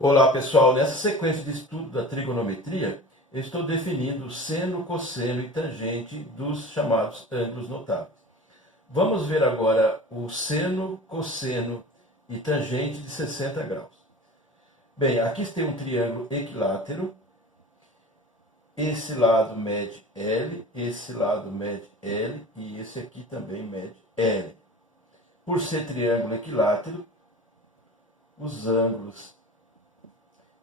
Olá pessoal, nessa sequência de estudo da trigonometria, eu estou definindo seno, cosseno e tangente dos chamados ângulos notáveis. Vamos ver agora o seno, cosseno e tangente de 60 graus. Bem, aqui tem um triângulo equilátero, esse lado mede L, esse lado mede L e esse aqui também mede L. Por ser triângulo equilátero, os ângulos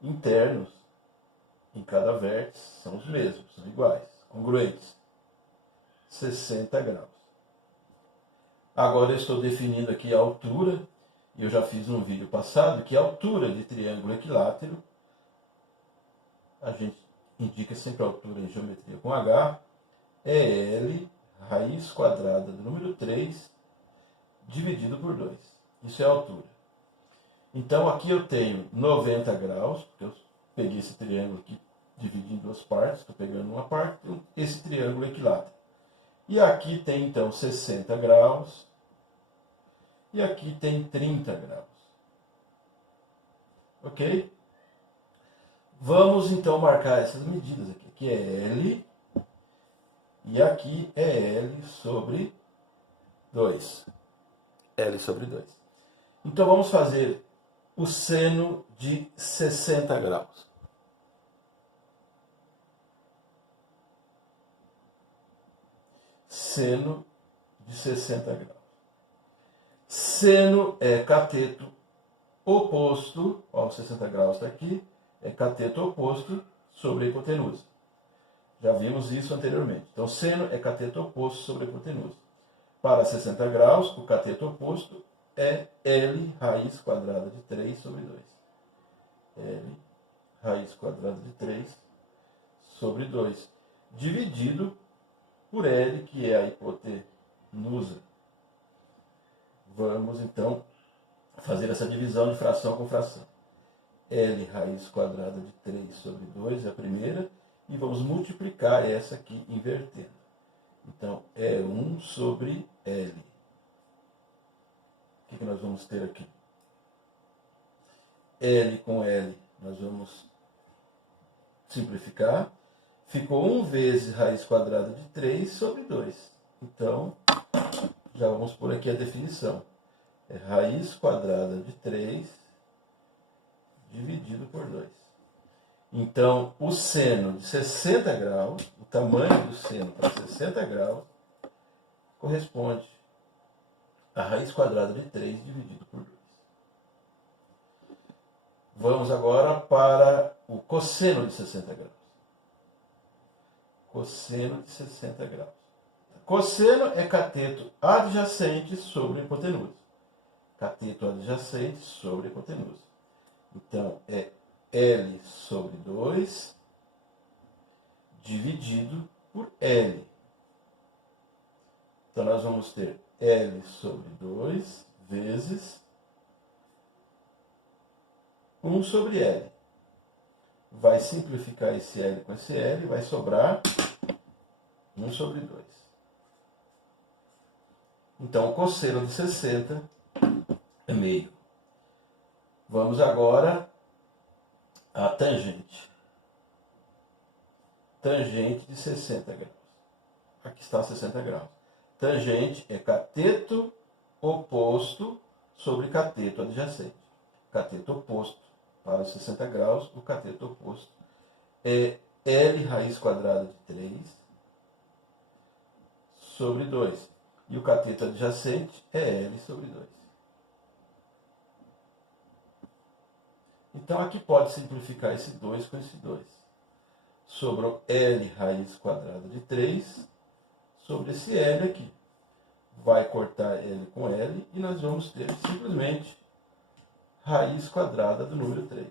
internos em cada vértice são os mesmos, são iguais, congruentes, 60 graus. Agora eu estou definindo aqui a altura, e eu já fiz no vídeo passado, que a altura de triângulo equilátero, a gente indica sempre a altura em geometria com H, é L raiz quadrada do número 3 dividido por 2. Isso é a altura. Então aqui eu tenho 90 graus, porque eu peguei esse triângulo aqui, dividi em duas partes, estou pegando uma parte, esse triângulo equilátero. E aqui tem então 60 graus, e aqui tem 30 graus. Ok? Vamos então marcar essas medidas aqui. Aqui é L, e aqui é L sobre 2. L sobre 2. Então vamos fazer o seno de 60 graus. Seno de 60 graus. Seno é cateto oposto, ó, 60 graus está aqui, é cateto oposto sobre a hipotenusa. Já vimos isso anteriormente. Então, seno é cateto oposto sobre a hipotenusa. Para 60 graus, o cateto oposto é L raiz quadrada de 3 sobre 2. L raiz quadrada de 3 sobre 2. Dividido por L, que é a hipotenusa. Vamos, então, fazer essa divisão de fração com fração. L raiz quadrada de 3 sobre 2 é a primeira. E vamos multiplicar essa aqui invertendo. Então, é 1 sobre L. O que nós vamos ter aqui? L com L, nós vamos simplificar. Ficou 1 vezes raiz quadrada de 3 sobre 2. Então, já vamos pôr aqui a definição. É raiz quadrada de 3 dividido por 2. Então, o seno de 60 graus, o tamanho do seno para 60 graus, corresponde a raiz quadrada de 3 dividido por 2. Vamos agora para o cosseno de 60 graus. Cosseno de 60 graus. Cosseno é cateto adjacente sobre a hipotenusa. Cateto adjacente sobre a hipotenusa. Então, é L sobre 2 dividido por L. Então, nós vamos ter L sobre 2 vezes 1 sobre L. Vai simplificar esse L com esse L, vai sobrar 1 sobre 2. Então, o cosseno de 60 é meio. Vamos agora à tangente. Tangente de 60 graus. Aqui está 60 graus. Tangente é cateto oposto sobre cateto adjacente. Cateto oposto para os 60 graus, o cateto oposto é L raiz quadrada de 3 sobre 2. E o cateto adjacente é L sobre 2. Então, aqui pode simplificar esse 2 com esse 2. Sobrou L raiz quadrada de 3 sobre esse L aqui. Vai cortar L com L e nós vamos ter simplesmente raiz quadrada do número 3.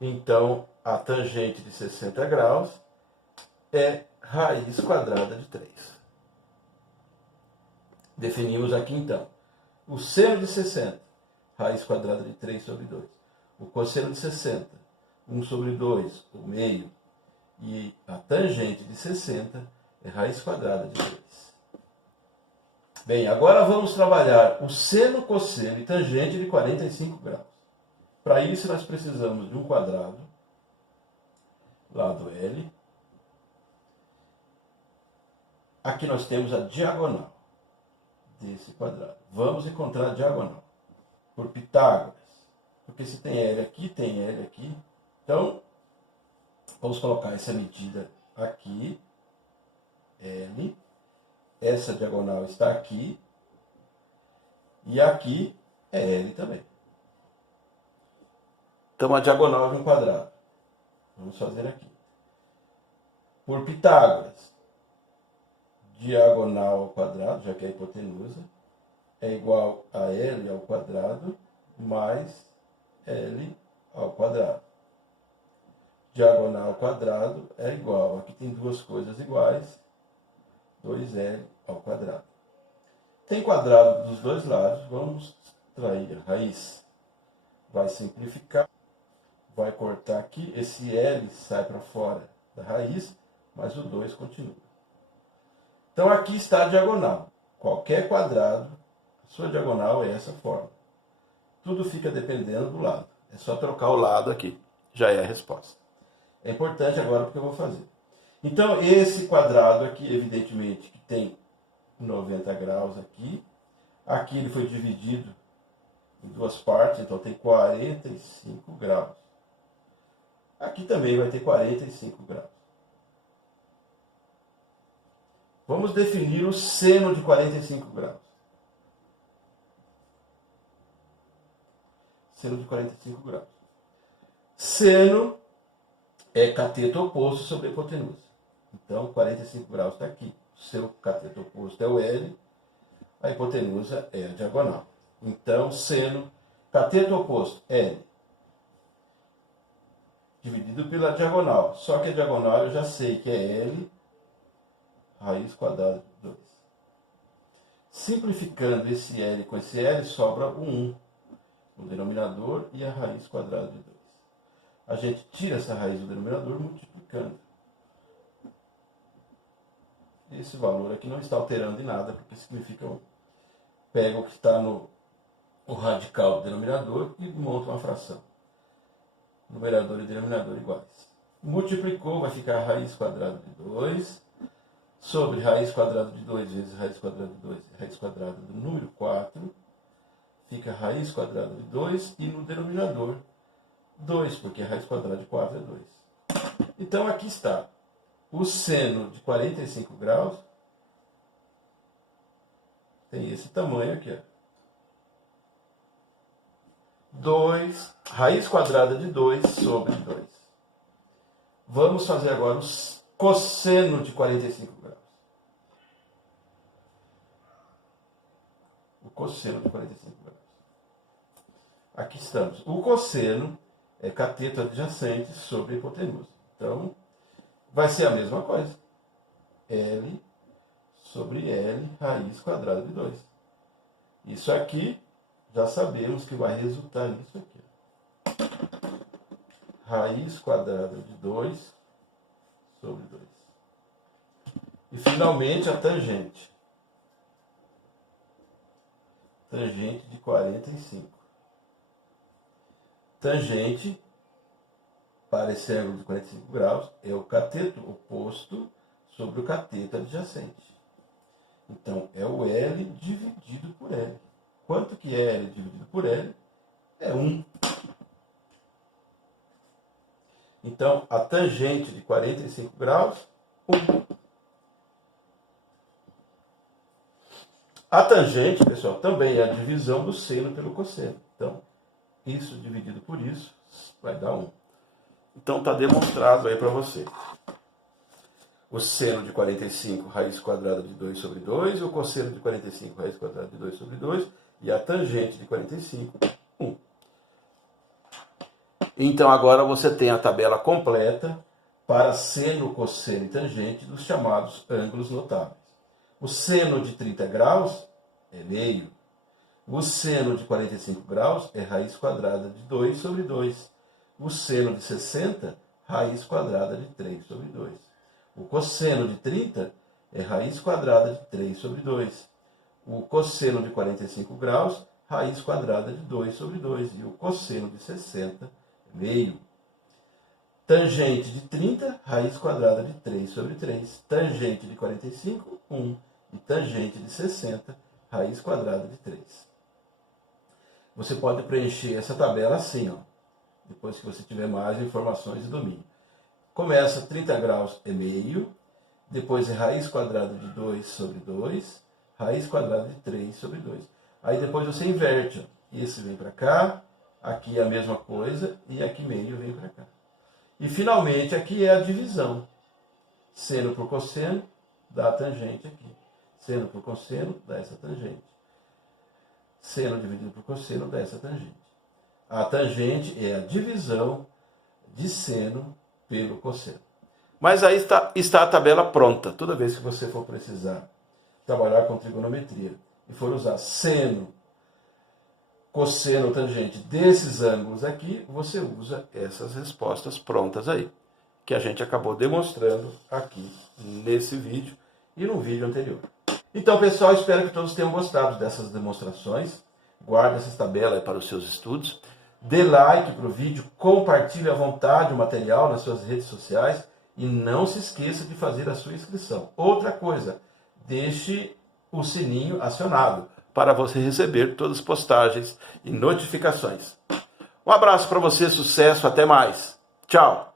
Então, a tangente de 60 graus é raiz quadrada de 3. Definimos aqui, então, o seno de 60, raiz quadrada de 3 sobre 2. O cosseno de 60, 1 sobre 2, o meio. E a tangente de 60 é raiz quadrada de 3. Bem, agora vamos trabalhar o seno, cosseno e tangente de 45 graus. Para isso, nós precisamos de um quadrado, lado L. Aqui nós temos a diagonal desse quadrado. Vamos encontrar a diagonal por Pitágoras. Porque se tem L aqui, tem L aqui. Então, vamos colocar essa medida aqui, L. Essa diagonal está aqui. E aqui é L também. Então, a diagonal de um quadrado. Vamos fazer aqui. Por Pitágoras, diagonal ao quadrado, já que é a hipotenusa, é igual a L ao quadrado mais L ao quadrado. Diagonal ao quadrado é igual, aqui tem duas coisas iguais, 2L ao quadrado. Tem quadrado dos dois lados, vamos extrair a raiz. Vai simplificar, vai cortar aqui, esse L sai para fora da raiz, mas o 2 continua. Então aqui está a diagonal. Qualquer quadrado, a sua diagonal é essa forma. Tudo fica dependendo do lado. É só trocar o lado aqui. Já é a resposta. É importante agora porque eu vou fazer. Então esse quadrado aqui, evidentemente, que tem 90 graus aqui. Aqui ele foi dividido em duas partes, então tem 45 graus. Aqui também vai ter 45 graus. Vamos definir o seno de 45 graus. Seno de 45 graus. Seno é cateto oposto sobre a hipotenusa. Então, 45 graus está aqui. O seu cateto oposto é o L, a hipotenusa é a diagonal. Então, seno, cateto oposto, L, dividido pela diagonal. Só que a diagonal eu já sei que é L, raiz quadrada de 2. Simplificando esse L com esse L, sobra o 1 no denominador e a raiz quadrada de 2. A gente tira essa raiz do denominador multiplicando. Esse valor aqui não está alterando em nada, porque significa 1. Pega o que está no radical do denominador e monta uma fração. Numerador e denominador iguais. Multiplicou, vai ficar a raiz quadrada de 2 sobre raiz quadrada de 2 vezes raiz quadrada de 2, raiz quadrada do número 4, fica raiz quadrada de 2 e no denominador 2, porque a raiz quadrada de 4 é 2. Então aqui está o seno de 45 graus, tem esse tamanho aqui, ó. 2, raiz quadrada de 2 sobre 2. Vamos fazer agora o cosseno de 45 graus. O cosseno de 45 graus. Aqui estamos. O cosseno é cateto adjacente sobre a hipotenusa. Então, vai ser a mesma coisa. L sobre L, raiz quadrada de 2. Isso aqui, já sabemos que vai resultar nisso aqui. Raiz quadrada de 2 sobre 2. E finalmente a tangente. Tangente de 45. Tangente, para esse ângulo de 45 graus, é o cateto oposto sobre o cateto adjacente. Então, é o L dividido por L. Quanto que é L dividido por L? É 1. Então, a tangente de 45 graus, 1. A tangente, pessoal, também é a divisão do seno pelo cosseno. Então, isso dividido por isso vai dar 1. Então, está demonstrado aí para você. O seno de 45, raiz quadrada de 2 sobre 2, o cosseno de 45, raiz quadrada de 2 sobre 2, e a tangente de 45, 1. Então, agora você tem a tabela completa para seno, cosseno e tangente dos chamados ângulos notáveis. O seno de 30 graus é meio. O seno de 45 graus é raiz quadrada de 2 sobre 2. O seno de 60, raiz quadrada de 3 sobre 2. O cosseno de 30 é raiz quadrada de 3 sobre 2. O cosseno de 45 graus, raiz quadrada de 2 sobre 2. E o cosseno de 60 é meio. Tangente de 30, raiz quadrada de 3 sobre 3. Tangente de 45, 1. E tangente de 60, raiz quadrada de 3. Você pode preencher essa tabela assim, ó, depois que você tiver mais informações e domínio. Começa 30 graus é meio, depois é raiz quadrada de 2 sobre 2, raiz quadrada de 3 sobre 2. Aí depois você inverte, ó. Esse vem para cá, aqui é a mesma coisa, e aqui meio vem para cá. E finalmente aqui é a divisão. Seno por cosseno dá a tangente aqui. Seno por cosseno dá essa tangente. Seno dividido por cosseno dá essa tangente. A tangente é a divisão de seno pelo cosseno. Mas aí está a tabela pronta. Toda vez que você for precisar trabalhar com trigonometria e for usar seno, cosseno, tangente desses ângulos aqui, você usa essas respostas prontas aí, que a gente acabou demonstrando aqui nesse vídeo e no vídeo anterior. Então, pessoal, espero que todos tenham gostado dessas demonstrações. Guarde essas tabelas para os seus estudos. Dê like para o vídeo, compartilhe à vontade o material nas suas redes sociais e não se esqueça de fazer a sua inscrição. Outra coisa, deixe o sininho acionado para você receber todas as postagens e notificações. Um abraço para você, sucesso, até mais. Tchau!